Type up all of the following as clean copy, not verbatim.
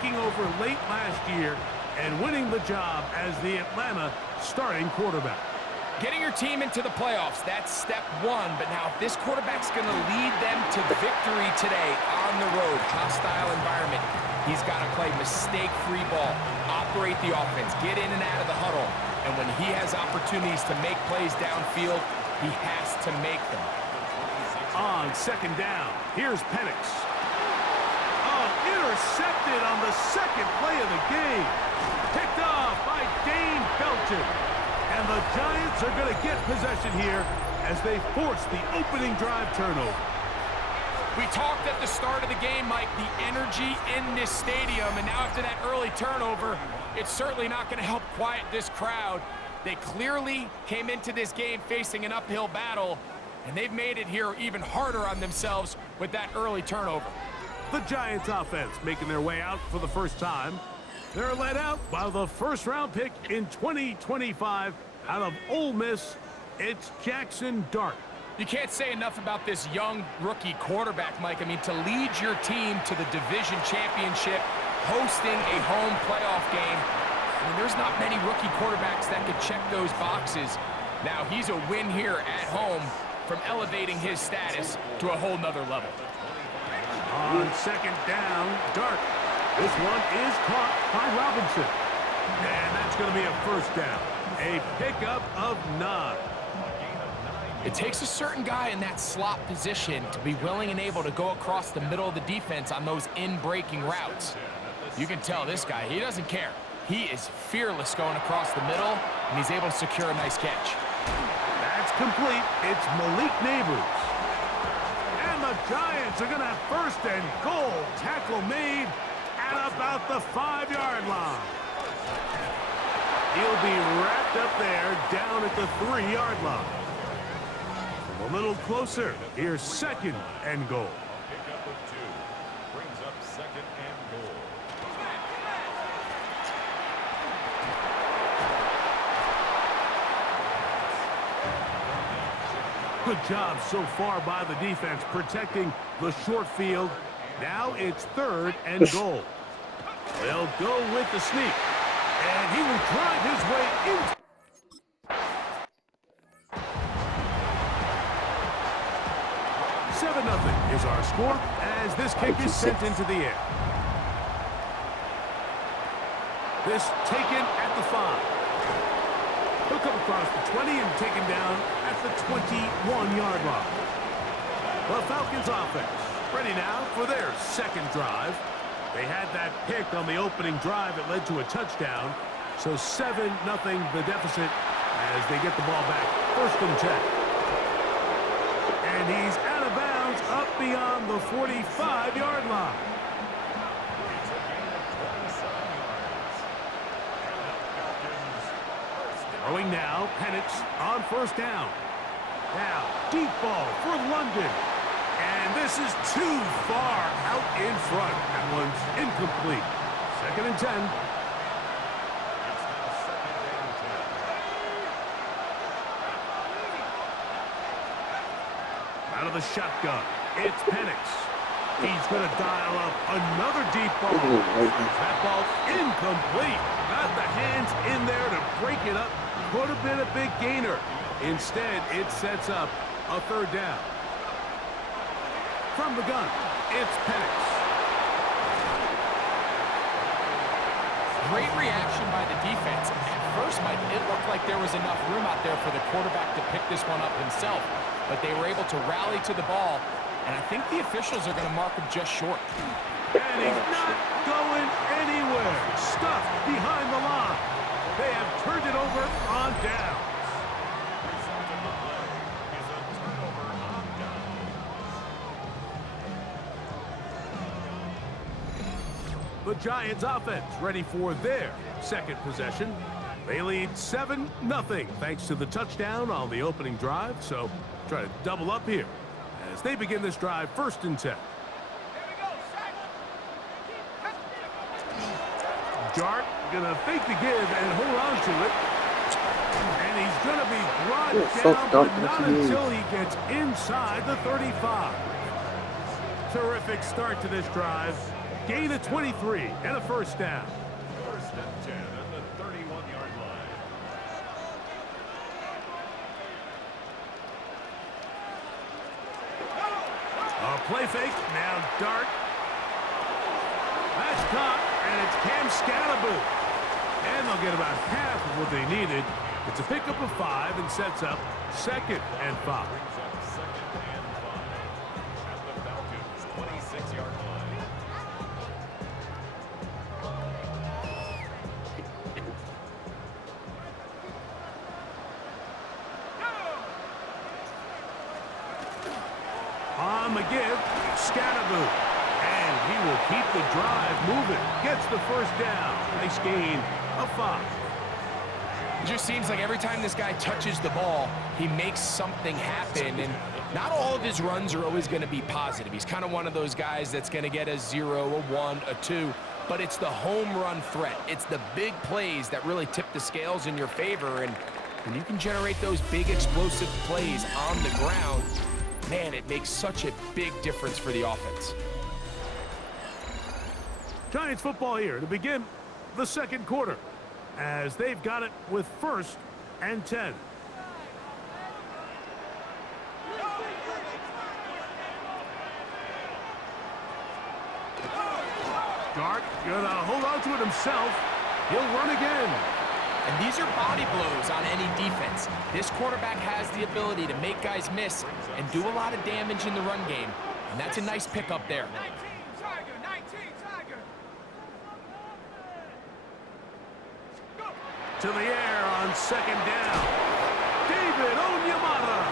taking over late last year and winning the job as the Atlanta starting quarterback. Getting your team into the playoffs, that's step one. But now if this quarterback's going to lead them to victory today on the road, hostile environment, he's got to play mistake-free ball, operate the offense, get in and out of the huddle. And when he has opportunities to make plays downfield, he has to make them. On second down, here's Penix. Oh, intercepted on the second play of the game. Picked off by Dane Belton. And the Giants are going to get possession here as they force the opening drive turnover. We talked at the start of the game, Mike, the energy in this stadium, and now after that early turnover, it's certainly not going to help quiet this crowd. They clearly came into this game facing an uphill battle, and they've made it here even harder on themselves with that early turnover. The Giants offense making their way out for the first time. They're led out by the first-round pick in 2025 out of Ole Miss. It's Jackson Dart. You can't say enough about this young rookie quarterback, Mike. I mean, to lead your team to the division championship, hosting a home playoff game, I mean, there's not many rookie quarterbacks that could check those boxes. Now, he's a win here at home from elevating his status to a whole nother level. On second down, Dart. This one is caught by Robinson. And that's going to be a first down. A pickup of 9. It takes a certain guy in that slot position to be willing and able to go across the middle of the defense on those in-breaking routes. You can tell this guy, he doesn't care. He is fearless going across the middle, and he's able to secure a nice catch. That's complete. It's Malik Neighbors. And the Giants are going to have first and goal. Tackle made at about the 5-yard line. He'll be wrapped up there down at the 3-yard line. A little closer. Here's second and goal. Pickup of 2 brings up second and goal. Good job so far by the defense protecting the short field. Now it's third and goal. They'll go with the sneak. And he will drive his way into 7-0 is our score as this kick is sent into the air. This taken at the 5. He'll come across the 20 and taken down at the 21-yard line. The Falcons offense ready now for their second drive. They had that pick on the opening drive that led to a touchdown. So 7-0 the deficit as they get the ball back. First and 10. And he's out of bounds up beyond the 45-yard line. Throwing now, Penix on first down. Now, deep ball for London. And this is too far out in front. That one's incomplete. Second and 10. Out of the shotgun, it's Penix. He's going to dial up another deep ball. That ball incomplete. Got the hands in there to break it up. Could have been a big gainer. Instead, it sets up a third down. From the gun, it's Penix. Great reaction by the defense. At first, Mike, it looked like there was enough room out there for the quarterback to pick this one up himself. But they were able to rally to the ball, and I think the officials are going to mark him just short. And he's not going anywhere. Stuffed behind the line. They have turned it over on downs. The Giants offense ready for their second possession. They lead 7-0 thanks to the touchdown on the opening drive. So try to double up here as they begin this drive first and 10. Dart gonna fake the give and hold on to it. And he's gonna be brought down, but not until he gets inside the 35. Terrific start to this drive. gain of 23 and a first down. First and 10 at the 31-yard line. A play fake, now Dart. That's caught, and it's Cam Scalaboo. And they'll get about half of what they needed. It's a pickup of 5 and sets up 2nd and 5. Brings up 2nd and 5 at the Falcons' 26-yard line. On the give, Scalaboo. And he will keep the drive moving. Gets the first down. Nice gain of 5. It just seems like every time this guy touches the ball, he makes something happen. And not all of his runs are always going to be positive. He's kind of one of those guys that's going to get a 0, a 1, a 2. But it's the home run threat. It's the big plays that really tip the scales in your favor. And when you can generate those big explosive plays on the ground, man, it makes such a big difference for the offense. Giants football here to begin the second quarter, as they've got it with 1st and 10. Dart gonna hold on to it himself. He'll run again. And these are body blows on any defense. This quarterback has the ability to make guys miss and do a lot of damage in the run game. And that's a nice pickup there. 19 Tiger, 19 Tiger. To the air on 2nd down. David Onyemata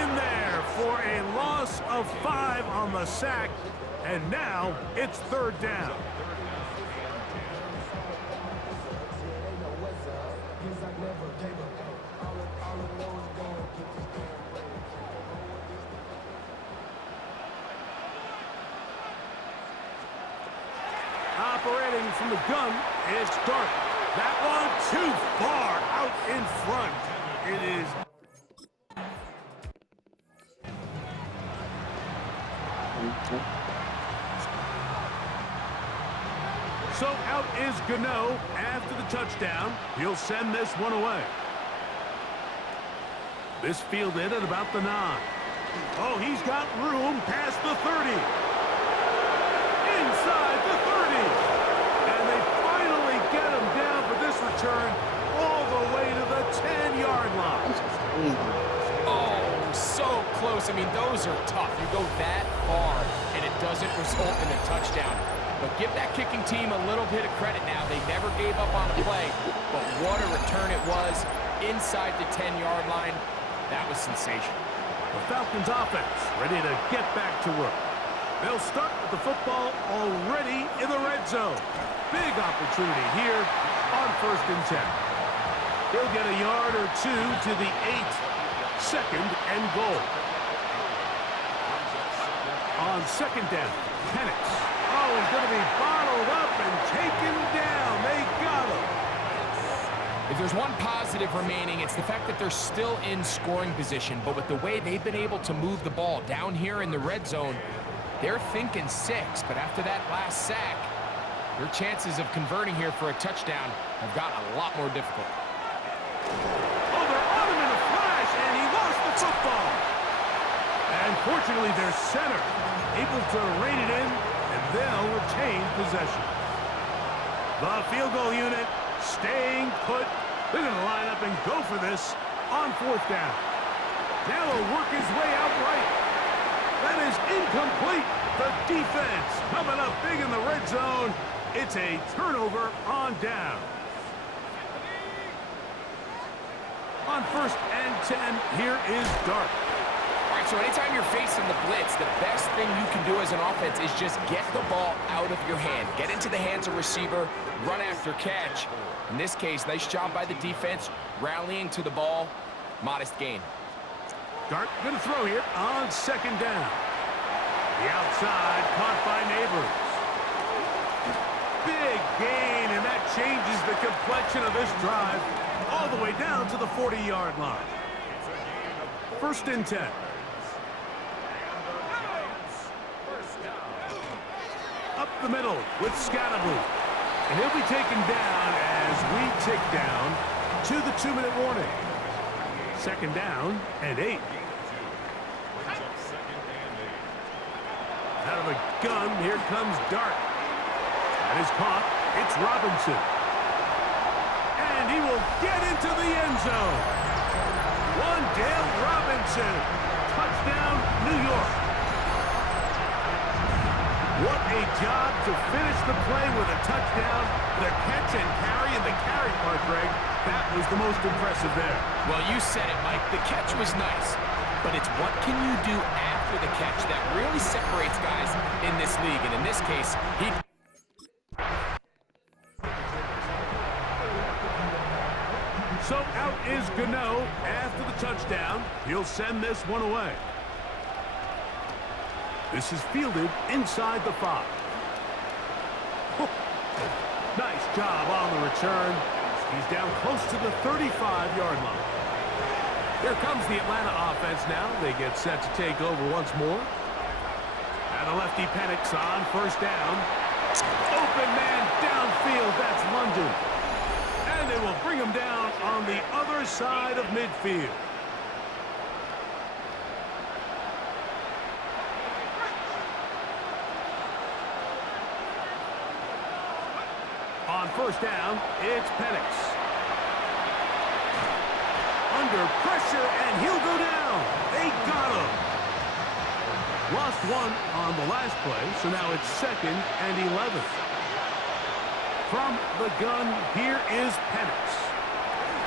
in there for a loss of 5 on the sack. And now it's 3rd down. Operating from the gun, it's Dart. That one too far out in front. It is. So out is Gano after the touchdown. He'll send this one away. This fielded at about the 9. Oh, he's got room past the 30. Inside the 30. And they finally get him down for this return all the way to the 10-yard line. Oh, so close. I mean, those are tough. You go that far, and it doesn't result in a touchdown. But give that kicking team a little bit of credit now. They never gave up on a play, but what a return it was inside the 10-yard line. That was sensational. The Falcons offense ready to get back to work. They'll start with the football already in the red zone. Big opportunity here on 1st and 10. He'll get a yard or 2 to the 8. 2nd and goal. On 2nd down, Penix. Oh, he's going to be bottled up and taken down. They got him. If there's one positive remaining, it's the fact that they're still in scoring position. But with the way they've been able to move the ball down here in the red zone, they're thinking 6. But after that last sack, their chances of converting here for a touchdown have gotten a lot more difficult. Oh, they're on him in a flash, and he lost the football. And fortunately, their center able to rein it in, and they'll retain possession. The field goal unit staying put. They're going to line up and go for this on 4th down. Now he'll work his way out right. That is incomplete. The defense coming up big in the red zone. It's a turnover on down. On 1st and 10, here is Dart. All right, so anytime you're facing the blitz, the best thing you can do as an offense is just get the ball out of your hand. Get into the hands of receiver, run after catch. In this case, nice job by the defense, rallying to the ball. Modest gain. Dart going to throw here on 2nd down. The outside caught by Neighbors. Big gain, and that changes the complexion of this drive all the way down to the 40-yard line. 1st and 10. Up the middle with Scatterboo. And he'll be taken down as we tick down to the 2-minute warning. Second down and 8. Out of the gun, here comes Dart. That is caught. It's Robinson. And he will get into the end zone. Dale Robinson. Touchdown, New York. What a job to finish the play with a touchdown. The catch and carry, and the carry part, Greg, that was the most impressive there. Well, you said it, Mike. The catch was nice, but it's what can you do after the catch that really separates guys in this league. And in this case, he... So out is Gano after the touchdown. He'll send this one away. This is fielded inside the 5. Nice job on the return. He's down close to the 35-yard line. Here comes the Atlanta offense now. They get set to take over once more. And a lefty Penix on first down. Open man downfield. That's London. And they will bring him down on the other side of midfield. On first down, it's Penix. Under pressure, and he'll go down. They got him. Lost one on the last play, so now it's 2nd and 11. From the gun, here is Penix.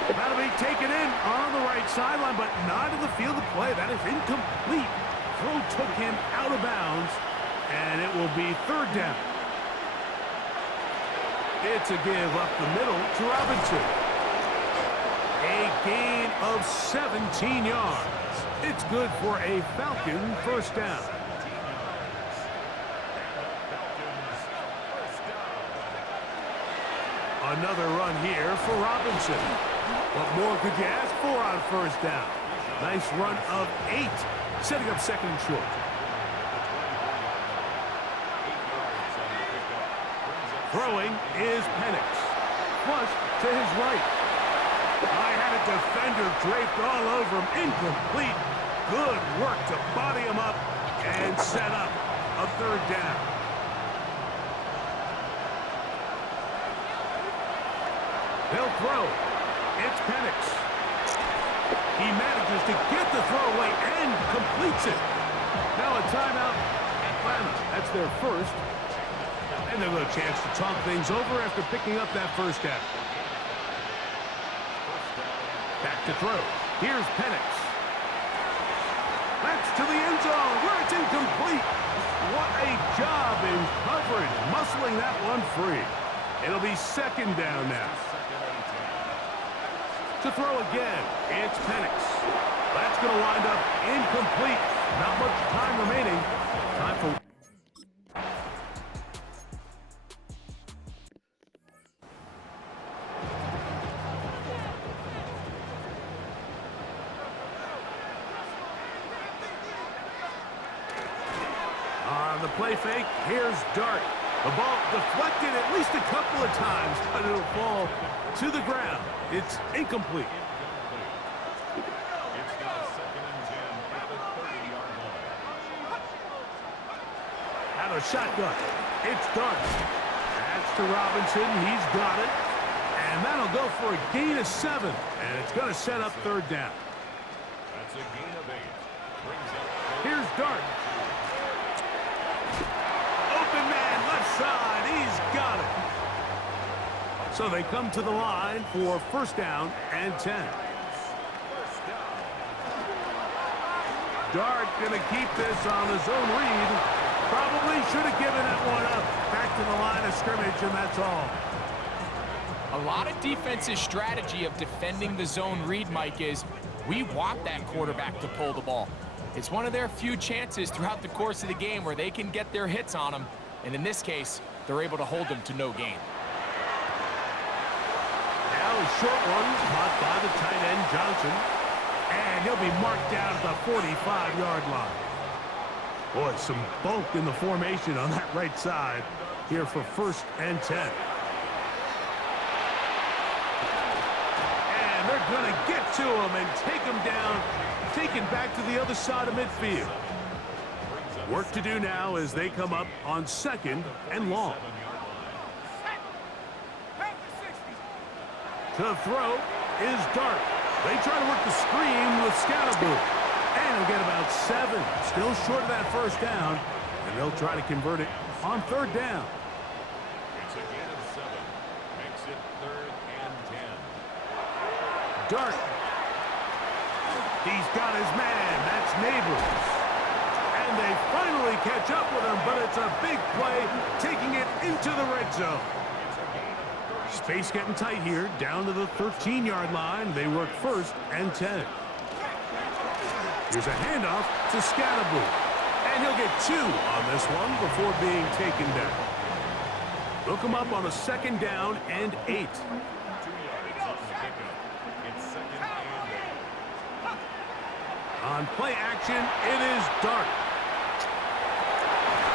That'll be taken in on the right sideline, but not in the field of play. That is incomplete. Throw took him out of bounds, and it will be 3rd down. It's a give up the middle to Robinson. A gain of 17 yards. It's good for a Falcon first down. Another run here for Robinson. What more could you ask for on first down? Nice run of 8, setting up 2nd and short. Throwing is Penix. Flush to his right. I had a defender draped all over him. Incomplete. Good work to body him up and set up a 3rd down. They'll throw. It's Penix. He manages to get the throw away and completes it. Now a timeout, Atlanta. That's their first. And they'll have a chance to talk things over after picking up that first down. Back to throw. Here's Penix. That's to the end zone where it's incomplete. What a job in coverage, muscling that one free. It'll be 2nd down now. To throw again, it's Penix. That's going to wind up incomplete. Not much time remaining. Time for... On the play fake, here's Dart. The ball deflected at least a couple of times, but it'll fall to the ground. It's incomplete. It's now 2nd and 10 at the 30-yard line. Out of shotgun. It's Dart. That's to Robinson. He's got it. And that'll go for a gain of 7. And it's going to set up 3rd down. That's a gain of 8. Brings up Here's Dart. Open man, left side. He's got it. So they come to the line for first down and 10. Dart going to keep this on his own read. Probably should have given that one up. Back to the line of scrimmage, and that's all. A lot of defense's strategy of defending the zone read, Mike, is we want that quarterback to pull the ball. It's one of their few chances throughout the course of the game where they can get their hits on him. And in this case, they're able to hold him to no gain. Now a short one caught by the tight end, Johnson. And he'll be marked down at the 45-yard line. Boy, some bulk in the formation on that right side. here for 1st and 10. And they're going to get to him and take him down, taken back to the other side of midfield. Work to do now as they come up on 2nd and long. To throw is Dart. They try to work the screen with Scatterboo. And he'll get about 7. Still short of that 1st down. And they'll try to convert it on 3rd down. It's a gain of 7. Makes it 3rd and 10. Dart. He's got his man. That's Neighbors. And they finally catch up with him, but it's a big play, taking it into the red zone. Space getting tight here, down to the 13-yard line. They work 1st and 10. Here's a handoff to Scatterboo. And he'll get 2 on this one before being taken down. They'll come up on a 2nd down and 8. 2 yards on the pickup. It's 2nd and 8. On play action, it is Dart.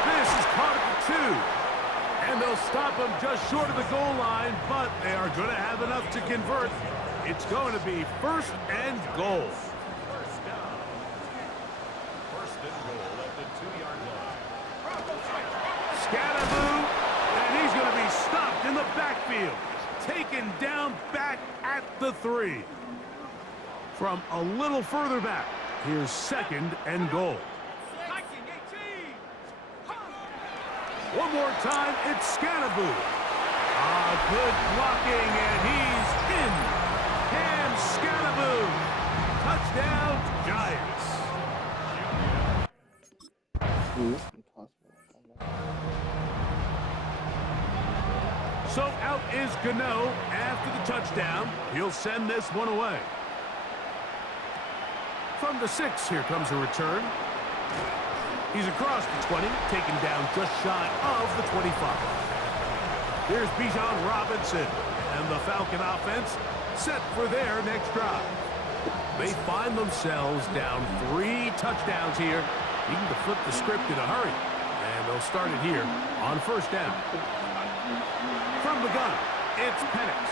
This is caught at the 2. And they'll stop him just short of the goal line, but they are going to have enough to convert. It's going to be 1st and goal. 1st down. 1st and goal at the 2-yard line. Scatterboo, and he's going to be stopped in the backfield. Taken down back at the 3. From a little further back, here's 2nd and goal. One more time, it's Scatterboo. Good blocking, and he's in. Cam Scatterboo. Touchdown, Giants. So out is Gano after the touchdown. He'll send this one away. From the 6, here comes a return. He's across the 20, taken down just shy of the 25. Here's Bijan Robinson, and the Falcon offense set for their next drive. They find themselves down 3 touchdowns here, needing to flip the script in a hurry. And they'll start it here on 1st down. From the gun, it's Penix.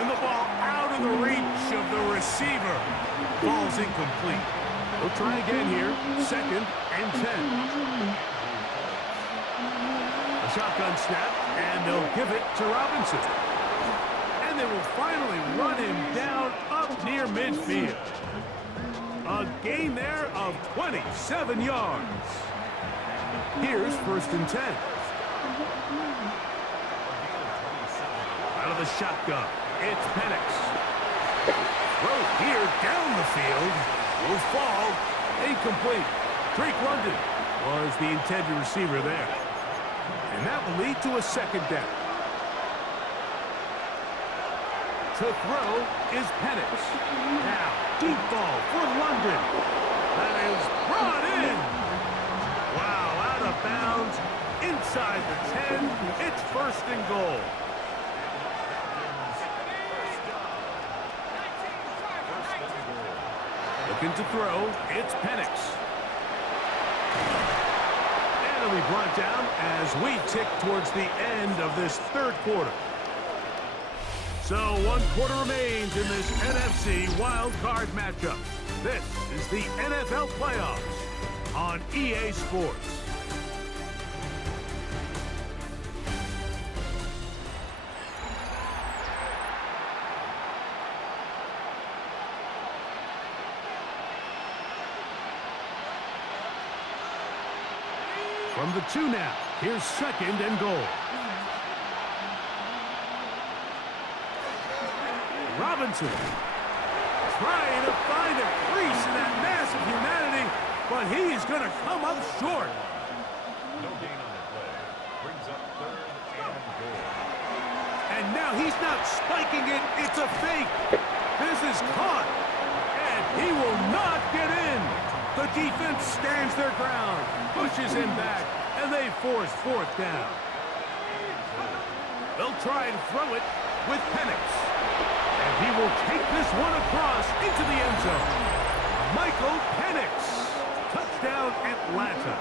And the ball out of the reach of the receiver. Ball's incomplete. They'll try again here, 2nd and 10. A shotgun snap, and they'll give it to Robinson. And they will finally run him down up near midfield. A gain there of 27 yards. Here's 1st and 10. Out of the shotgun, it's Penix. Throw here down the field. Will fall. Incomplete. Drake London was the intended receiver there. And that will lead to a 2nd down. To throw is Penix. Now, deep ball for London. That is brought in. Wow, out of bounds. Inside the 10. It's 1st and goal. Looking to throw, it's Penix. And it'll be brought down as we tick towards the end of this 3rd quarter. So 1 quarter remains in this NFC wild card matchup. This is the NFL playoffs on EA Sports. From the 2 now, here's 2nd and goal. Robinson trying to find a crease in that mass of humanity, but he is going to come up short. No gain on the play. Brings up 3rd and goal. And now he's not spiking it, it's a fake. This is caught, and he will not get in. The defense stands their ground, pushes him back, and they force 4th down. They'll try and throw it with Penix. And he will take this one across into the end zone. Michael Penix. Touchdown, Atlanta.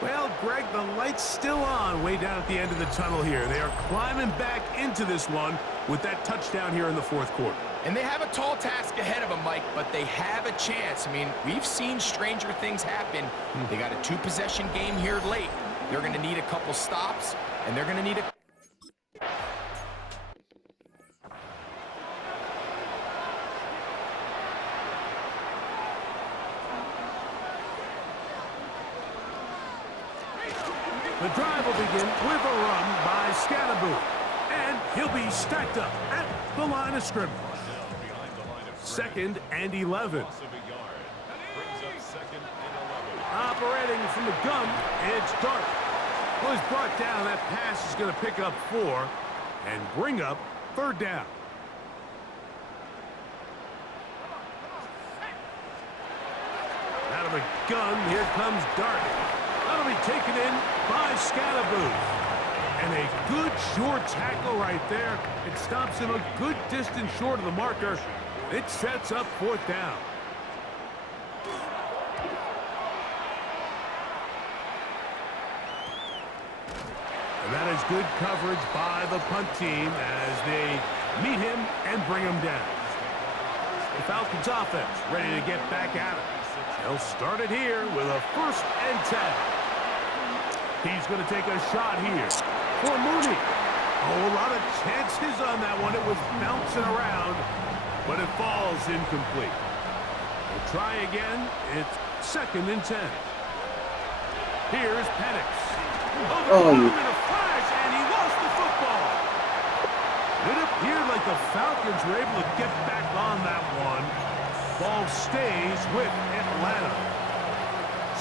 Well, Greg, the light's still on way down at the end of the tunnel here. They are climbing back into this one with that touchdown here in the fourth quarter. And they have a tall task ahead of them, Mike, but they have a chance. I mean, we've seen stranger things happen. They got a 2-possession game here late. They're going to need a couple stops, and they're going to need a... The drive will begin with a run by Scatterboot. And he'll be stacked up at the line of scrimmage. Second and 11. Operating from the gun, it's Dart. Well, he's brought down. That pass is going to pick up 4 and bring up third down. Out of the gun, here comes Dart. That'll be taken in by Scatterboot. And a good short tackle right there. It stops him a good distance short of the marker. It sets up fourth down. And that is good coverage by the punt team as they meet him and bring him down. The Falcons offense ready to get back at it. They'll start it here with a 1st and 10. He's going to take a shot here for Mooney. Oh, a lot of chances on that one. It was bouncing around, but it falls incomplete. We'll try again. It's 2nd and 10. Here's Penix. Oh, in a flash, and he lost the football. It appeared like the Falcons were able to get back on that one. Ball stays with Atlanta.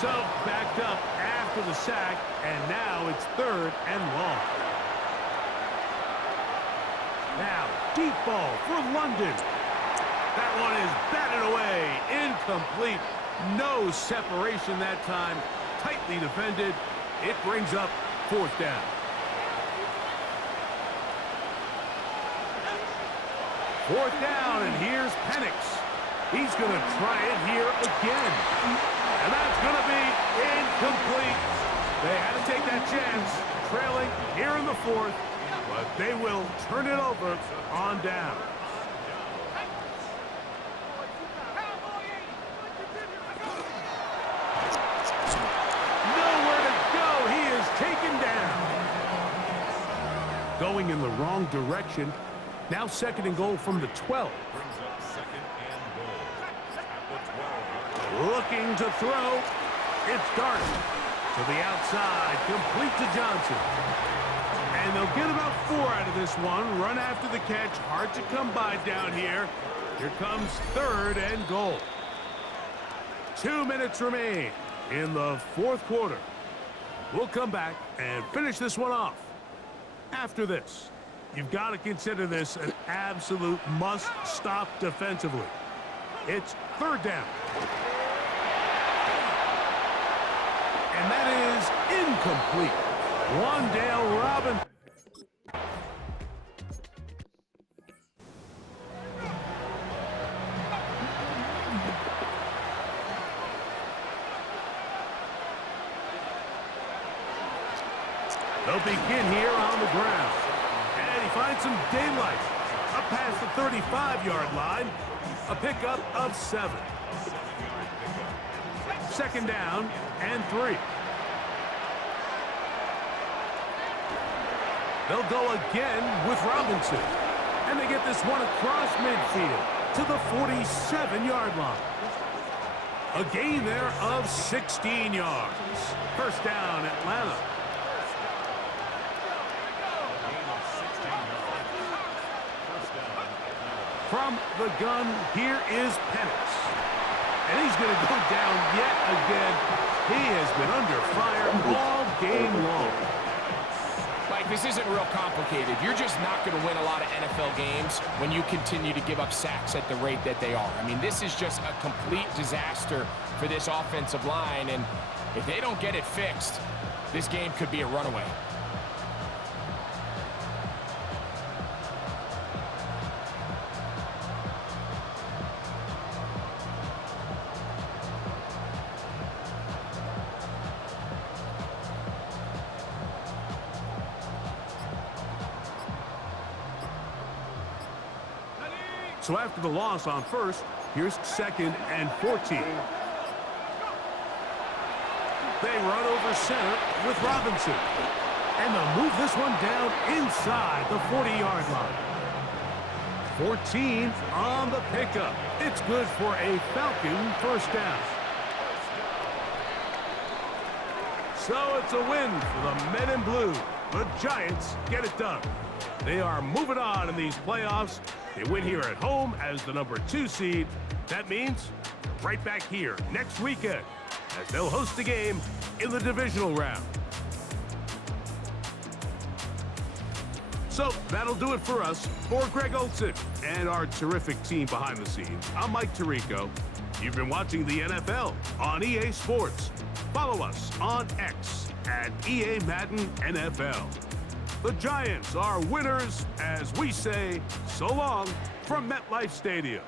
So backed up after the sack, and now it's 3rd and long. Now, deep ball for London. That one is batted away. Incomplete. No separation that time. Tightly defended. It brings up 4th down. Fourth down, and here's Penix. He's going to try it here again. And that's going to be incomplete. They had to take that chance, trailing here in the 4th, but they will turn it over on down. Nowhere to go. He is taken down. Going in the wrong direction. Now 2nd and goal from the 12. Looking to throw. It's Dart to the outside, complete to Johnson. And they'll get about 4 out of this one. Run after the catch, hard to come by down here. Here comes 3rd and goal. 2 minutes remain in the 4th quarter. We'll come back and finish this one off. After this, you've got to consider this an absolute must-stop defensively. It's 3rd down. And that is incomplete. Wan'Dale Robinson. They'll begin here on the ground. And he finds some daylight. Up past the 35-yard line. A pickup of 7. 2nd down and 3. They'll go again with Robinson. And they get this one across midfield to the 47-yard line. A gain there of 16 yards. 1st down, Atlanta. From the gun, here is Penix. And he's going to go down yet again. He has been under fire all game long. Mike, this isn't real complicated. You're just not going to win a lot of NFL games when you continue to give up sacks at the rate that they are. I mean, this is just a complete disaster for this offensive line. And if they don't get it fixed, this game could be a runaway. So after the loss on first, here's 2nd and 14. They run over center with Robinson. And they'll move this one down inside the 40-yard line. 14 on the pickup. It's good for a Falcon first down. So it's a win for the men in blue. The Giants get it done. They are moving on in these playoffs. They win here at home as the number 2 seed. That means right back here next weekend as they'll host a game in the divisional round. So that'll do it for us. For Greg Olson and our terrific team behind the scenes, I'm Mike Tirico. You've been watching the NFL on EA Sports. Follow us on X at EA Madden NFL. The Giants are winners as we say so long from MetLife Stadium.